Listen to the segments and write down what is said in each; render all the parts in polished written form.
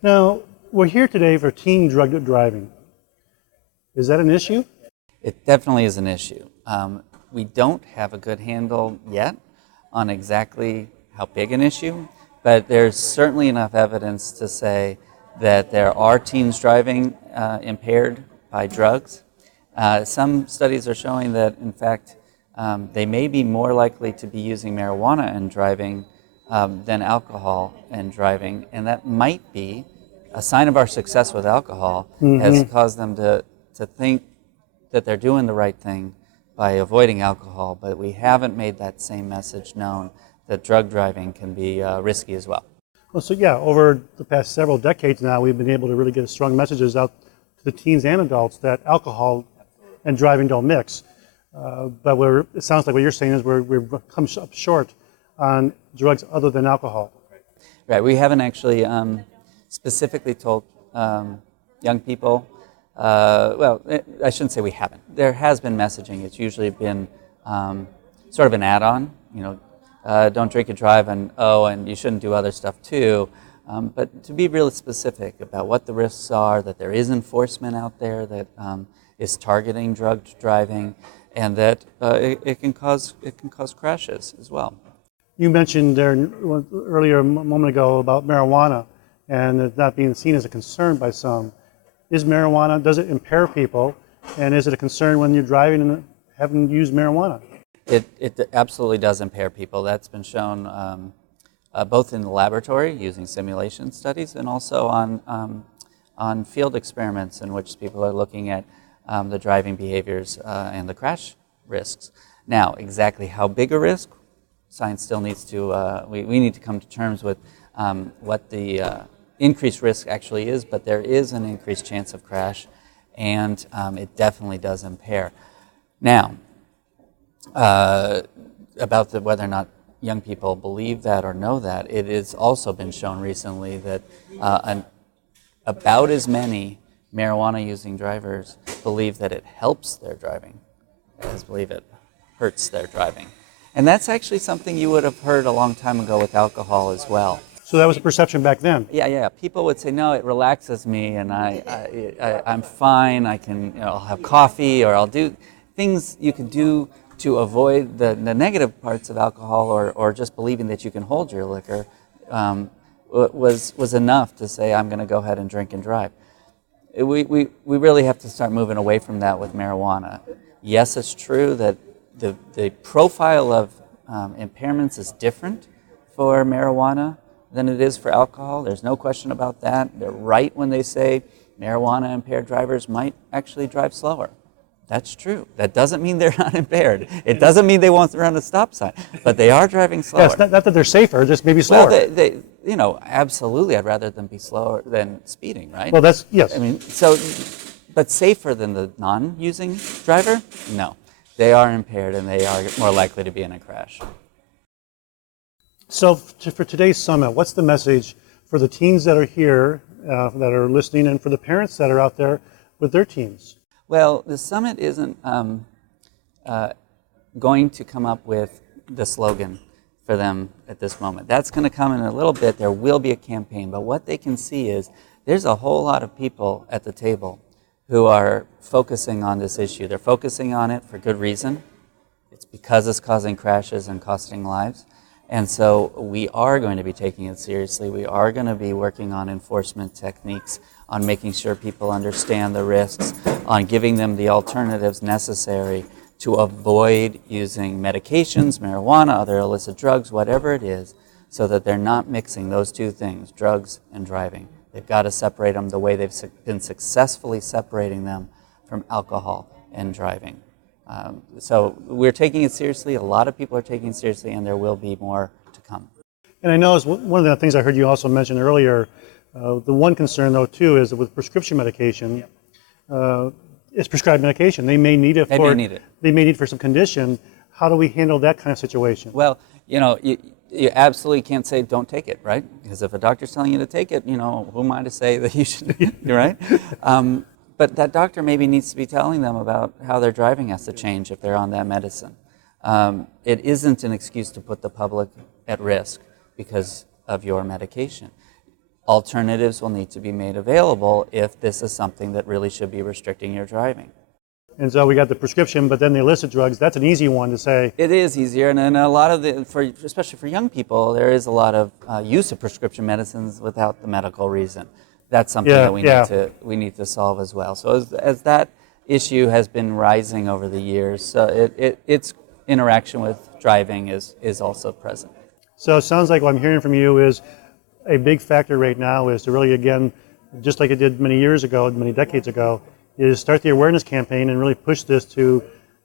Now, we're here today for teen drug driving. Is that an issue? It definitely is an issue. We don't have a good handle yet on exactly how big an issue, but there's certainly enough evidence to say that there are teens driving impaired by drugs. Some studies are showing that, in fact, they may be more likely to be using marijuana and driving than alcohol and driving, and that might be a sign of our success with alcohol has caused them to think that they're doing the right thing by avoiding alcohol, but we haven't made that same message known that drug driving can be risky as well. Well, so yeah, over the past several decades now, we've been able to really get strong messages out to the teens and adults that alcohol and driving don't mix. But it sounds like what you're saying is we've come up short on drugs other than alcohol. Right, we haven't actually specifically told young people. I shouldn't say we haven't. There has been messaging. It's usually been sort of an add-on, don't drink and drive, and you shouldn't do other stuff too. But to be really specific about what the risks are, that there is enforcement out there that is targeting drug driving, and that it can cause crashes as well. You mentioned there earlier a moment ago about marijuana and it not being seen as a concern by some. Is marijuana, does it impair people, and is it a concern when you're driving and haven't used marijuana? It absolutely does impair people. That's been shown both in the laboratory using simulation studies and also on field experiments in which people are looking at the driving behaviors and the crash risks. Now, exactly how big a risk, science still needs to, we need to come to terms with what the increased risk actually is, but there is an increased chance of crash, and it definitely does impair. Now, about whether or not young people believe that or know that, it has also been shown recently that about as many marijuana-using drivers believe that it helps their driving as believe it hurts their driving. And that's actually something you would have heard a long time ago with alcohol as well. So that was the perception back then? Yeah. People would say, no, it relaxes me and I'm fine, I'll have coffee, or I'll do things you can do to avoid the negative parts of alcohol, or just believing that you can hold your liquor was enough to say, I'm going to go ahead and drink and drive. We really have to start moving away from that with marijuana. Yes, it's true that the profile of impairments is different for marijuana than it is for alcohol. There's no question about that. They're right when they say marijuana impaired drivers might actually drive slower. That's true. That doesn't mean they're not impaired. It doesn't mean they won't run a stop sign, but they are driving slower. Yes, not that they're safer, just maybe slower. Well, absolutely. I'd rather them be slower than speeding, right? Well, yes. I mean, but safer than the non-using driver? No. They are impaired and they are more likely to be in a crash. So for today's summit, what's the message for the teens that are here, that are listening, and for the parents that are out there with their teens? Well, the summit isn't going to come up with the slogan for them at this moment. That's going to come in a little bit. There will be a campaign, but what they can see is there's a whole lot of people at the table who are focusing on this issue. They're focusing on it for good reason. It's because it's causing crashes and costing lives. And so we are going to be taking it seriously. We are going to be working on enforcement techniques, on making sure people understand the risks, on giving them the alternatives necessary to avoid using medications, marijuana, other illicit drugs, whatever it is, so that they're not mixing those two things, drugs and driving. They've got to separate them the way they've been successfully separating them from alcohol and driving. So we're taking it seriously. A lot of people are taking it seriously, and there will be more to come. And I know one of the things I heard you also mention earlier, the one concern, though, too, is that with prescription medication, it's prescribed medication. They may need it. They may need it for some condition. How do we handle that kind of situation? Well, you absolutely can't say don't take it, right? Because if a doctor's telling you to take it, who am I to say that you should, right? But that doctor maybe needs to be telling them about how their driving has to change if they're on that medicine. It isn't an excuse to put the public at risk because of your medication. alternatives will need to be made available if this is something that really should be restricting your driving. And so we got the prescription, but then the illicit drugs, that's an easy one to say. It is easier, and a lot of especially for young people, there is a lot of use of prescription medicines without the medical reason. That's something that we need to solve as well. So as that issue has been rising over the years, its interaction with driving is also present. So it sounds like what I'm hearing from you is a big factor right now is to really, again, just like it did many years ago, many decades ago, is start the awareness campaign and really push this to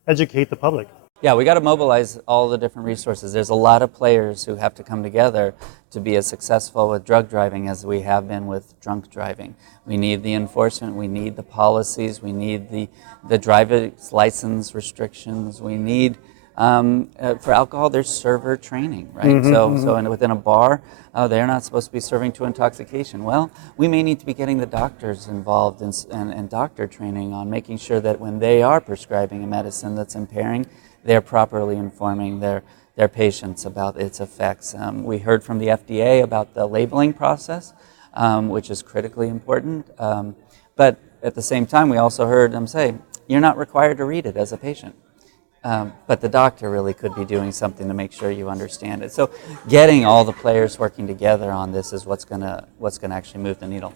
educate the public. Yeah, we got to mobilize all the different resources. There's a lot of players who have to come together to be as successful with drug driving as we have been with drunk driving. We need the enforcement, we need the policies, we need the driver's license restrictions, we need, for alcohol, there's server training, right? So within a bar, they're not supposed to be serving to intoxication. Well, we may need to be getting the doctors involved and doctor training on making sure that when they are prescribing a medicine that's impairing, they're properly informing their patients about its effects. We heard from the FDA about the labeling process, which is critically important. But at the same time, we also heard them say, you're not required to read it as a patient. But the doctor really could be doing something to make sure you understand it. So getting all the players working together on this is what's going to actually move the needle.